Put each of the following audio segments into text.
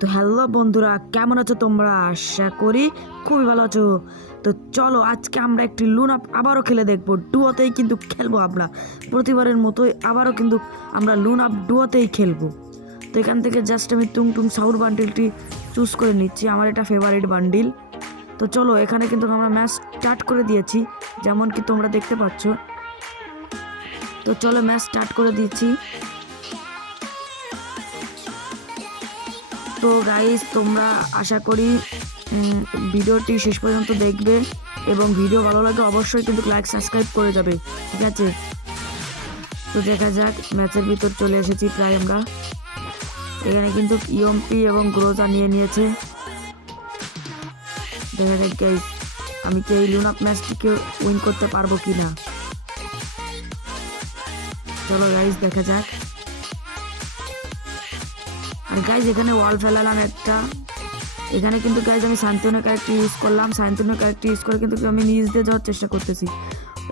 তো হ্যালো বন্ধুরা, কেমন আছো তোমরা? আশা করি খুবই ভালো আছো। তো চলো আজকে আমরা একটি লুন আপ আবারও খেলে দেখবো। ডুয়োতেই কিন্তু খেলবো আমরা, প্রতিবারের মতোই আবারও কিন্তু আমরা লুন আপ ডুয়োতেই খেলবো। তো এখান থেকে জাস্ট আমি টুং টুং সাউর বান্ডিলটি চুজ করে নিচ্ছি, আমার এটা ফেভারিট বান্ডিল। তো চলো এখানে কিন্তু আমরা ম্যাচ স্টার্ট করে দিয়েছি, যেমন কি তোমরা দেখতে পাচ্ছ। তো চলো ম্যাচ স্টার্ট করে দিচ্ছি। তো গাইস, তোমরা আশা করি ভিডিওটি শেষ পর্যন্ত দেখবে এবং ভিডিও ভালো লাগে অবশ্যই কিন্তু লাইক সাবস্ক্রাইব করে যাবে, ঠিক আছে? তো দেখা যাক, ম্যাচের ভিতর চলে এসেছি প্রায় আমরা। এখানে কিন্তু ইএমপি এবং গ্রোজা নিয়ে নিয়েছে। দেখা যাক গাইস, আমি কি এই লুন আপ ম্যাচটিকে উইন করতে পারবো কি না। চলো গাইস দেখা যাক। আর গাইজ এখানে ওয়াল ফেলালাম একটা। এখানে কিন্তু গাইজ আমি শান্তনু ক্যারেক্টার ইউজ করলাম। শান্তনু ক্যারেক্টার ইউজ করে কিন্তু আমি নিজ দিয়ে যাওয়ার চেষ্টা করতেছি।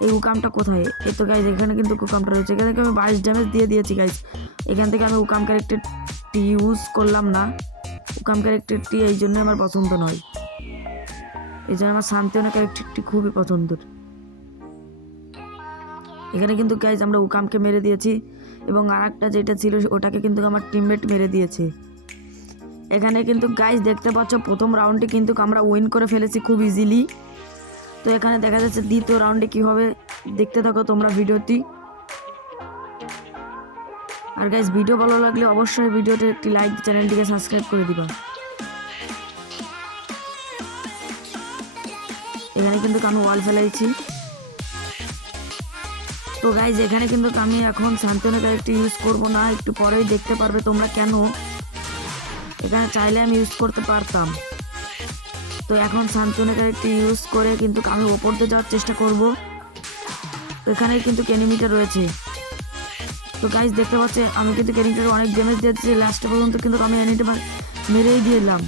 এই উকামটা কোথায়? এই তো গাইজ এখানে কিন্তু উকামটা রয়েছে। এখান থেকে আমি 22 ড্যামেজ দিয়ে দিয়েছি গাইজ। এখান থেকে আমি উকাম ক্যারেক্টারটি ইউজ করলাম না। উকাম ক্যারেক্টারটি এই জন্য আমার পছন্দ নয়, এই জন্য আমার শান্তনু ক্যারেক্টারটি খুবই পছন্দের। এখানে কিন্তু গাইজ আমরা উকামকে মেরে দিয়েছি এবং আর একটা যেটা ছিল ওটাকে কিন্তু আমার টিমমেট মেরে দিয়েছে। এখানে কিন্তু গাইজ দেখতে পাচ্ছ প্রথম রাউন্ডে কিন্তু আমরা উইন করে ফেলেছি খুব ইজিলি। তো এখানে দেখা যাচ্ছে দ্বিতীয় রাউন্ডে কী হবে, দেখতে থাকো তোমরা ভিডিওটি। আর গাইজ ভিডিও ভালো লাগলে অবশ্যই ভিডিওতে একটি লাইক, চ্যানেলটিকে সাবস্ক্রাইব করে দিবা। এখানে কিন্তু আমি ওয়াল ফেলাইছি। তো গাইজ এখানে কিন্তু আমি এখন শান্তনু ক্যারেক্টার ইউজ করব না, একটু পরেই দেখতে পারবে তোমরা কেন। এখানে চাইলে আমি ইউজ করতে পারতাম। তো এখন শান্তনু ক্যারেক্টার ইউজ করে কিন্তু আমি ওপর দিয়ে যাওয়ার চেষ্টা করব। তো এখানে কিন্তু এনিমিটা রয়েছে। তো গাইজ দেখতে পাচ্ছে আমি কিন্তু এনিমিটার অনেক ড্যামেজ দিয়েছি, লাস্ট পর্যন্ত কিন্তু আমি এনিমিটা মেরেই দিলাম।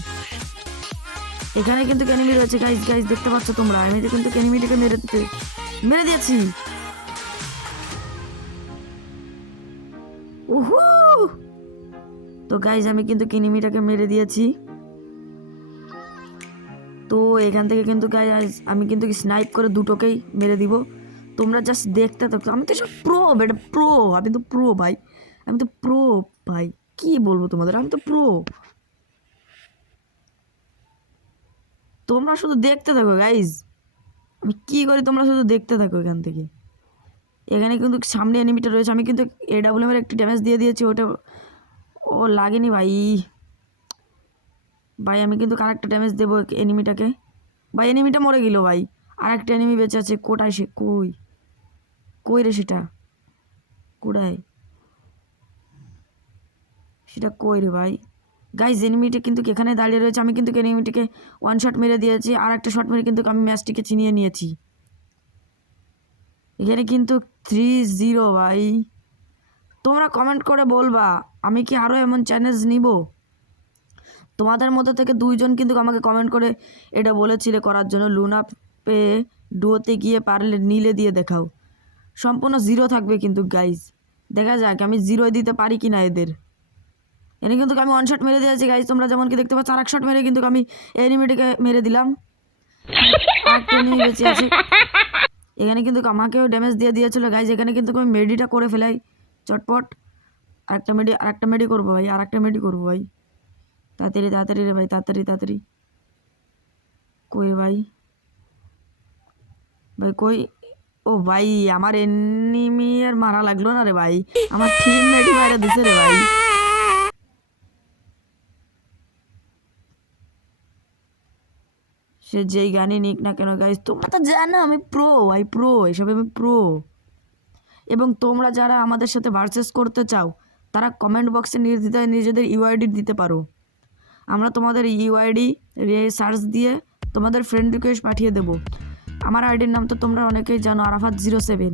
এখানে কিন্তু এনিমি রয়েছে গাইজ। গাইজ দেখতে পাচ্ছ তোমরা, আমি কিন্তু এনিমিটাকে মেরে দিয়েছি। ওহো! তো গাইজ আমি কিন্তু এনিমিটাকে মেরে দিয়েছি। তো এখান থেকে কিন্তু গাইজ আমি কিন্তু স্নাইপ করে দুটোকেই মেরে দিব। তোমরা জাস্ট দেখতে থাকো। আমি তো সব প্রো, বেটা প্রো। আমি তো প্রো ভাই, আমি তো প্রো ভাই, কি বলবো তোমাদের, আমি তো প্রো। তোমরা শুধু দেখতে থাকো গাইজ, আমি কি করি তোমরা শুধু দেখতে থাকো এখান থেকে। এখানে কিন্তু সামনে এনিমিটা রয়েছে, আমি কিন্তু AWM এর একটি ড্যামেজ দিয়ে দিয়েছি, ওটা ও লাগেনি ভাই। ভাই আমি কিন্তু আরেকটা ড্যামেজ দেবো এনিমিটাকে। ভাই এনিমিটা মরে গেল ভাই, আর একটা এনিমি বেঁচে আছে। কোটায় সে? কই কই রে সেটা? কোটায় সেটা? কই রে ভাই? গাইজ এনিমিটা কিন্তু এখানে দাঁড়িয়ে রয়েছে, আমি কিন্তু এনিমিটাকে ওয়ান শট মেরে দিয়েছি, আর একটা শট মেরে কিন্তু আমি ম্যাচটিকে ছিনিয়ে নিয়েছি। এখানে কিন্তু 3-0 ভাই। তোমরা কমেন্ট করে বলবা আমি কি আরও এমন চ্যালেঞ্জ নিব। তোমাদের মধ্যে থেকে 2 জন কিন্তু আমাকে কমেন্ট করে এটা বলেছিলে করার জন্য, লুন আপে ডুয়োতে গিয়ে পারলে নীলে দিয়ে দেখাও। সম্পূর্ণ 0 থাকবে কিন্তু গাইজ, দেখা যাক আমি 0 দিতে পারি কি না এদের। এনে কিন্তু আমি ওয়ান শট মেরে দিয়েছি গাইজ, তোমরা যেমন কি দেখতে পাচ্ছ। আর এক শট মেরে কিন্তু আমি এনিমিটাকে মেরে দিলাম। আরেকটা এনিমি বেঁচে আছে। এখানে কিন্তু আমাকেও ড্যামেজ দিয়ে দিয়েছিল গাইজ। এখানে কিন্তু আমি মেডিটা করে ফেলাই চটপট। আরেকটা মেডি করবো ভাই, আরেকটা মেডি করবো ভাই। তাড়াতাড়ি তাড়াতাড়ি রে ভাই, তাড়াতাড়ি তাড়াতাড়ি। কই ভাই? ভাই কই? ও ভাই আমার এনিমি আর মারা লাগলো না রে ভাই, আমার টিমমেটই মারা দিছে রে ভাই। সে যেই গানই নিক না কেন গাইজ, তোমরা তো জানো আমি প্রো ভাই, প্রো এসবে আমি প্রো। এবং তোমরা যারা আমাদের সাথে ভার্সেস করতে চাও তারা কমেন্ট বক্সে নির্দ্বিধায় নিজেদের ইউআইডি দিতে পারো। আমরা তোমাদের ইউআইডি সার্চ দিয়ে তোমাদের ফ্রেন্ড রিকোয়েস্ট পাঠিয়ে দেবো। আমার আইডির নাম তো তোমরা অনেকেই জানো, আরাফাত07।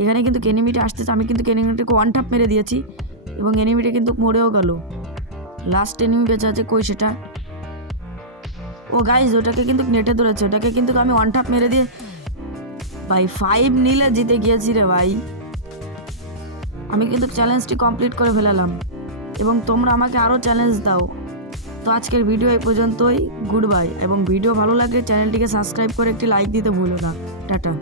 এখানে কিন্তু এনিমিটা আসতেছে, আমি কিন্তু এনিমিটাকে ওয়ান ট্যাপ মেরে দিয়েছি এবং এনিমিটা কিন্তু মরেও গেল। লাস্ট এনিমি বেঁচে আছে, কই সেটা? ও গাইজ ওটাকে কিন্তু নেটে ধরেছে, ওটাকে কিন্তু আমি ওয়ান ট্যাপ মেরে দিয়ে ভাই 5 নিলে জিতে গিয়েছি রে ভাই। আমি কিন্তু চ্যালেঞ্জটি কমপ্লিট করে ফেলালাম এবং তোমরা আমাকে আরও চ্যালেঞ্জ দাও। তো তো আজকের ভিডিও এই পর্যন্তই, গুড বাই। এবং ভিডিও ভালো লাগলে চ্যানেলটিকে সাবস্ক্রাইব করে একটি লাইক দিতে ভুলো না। টাটা।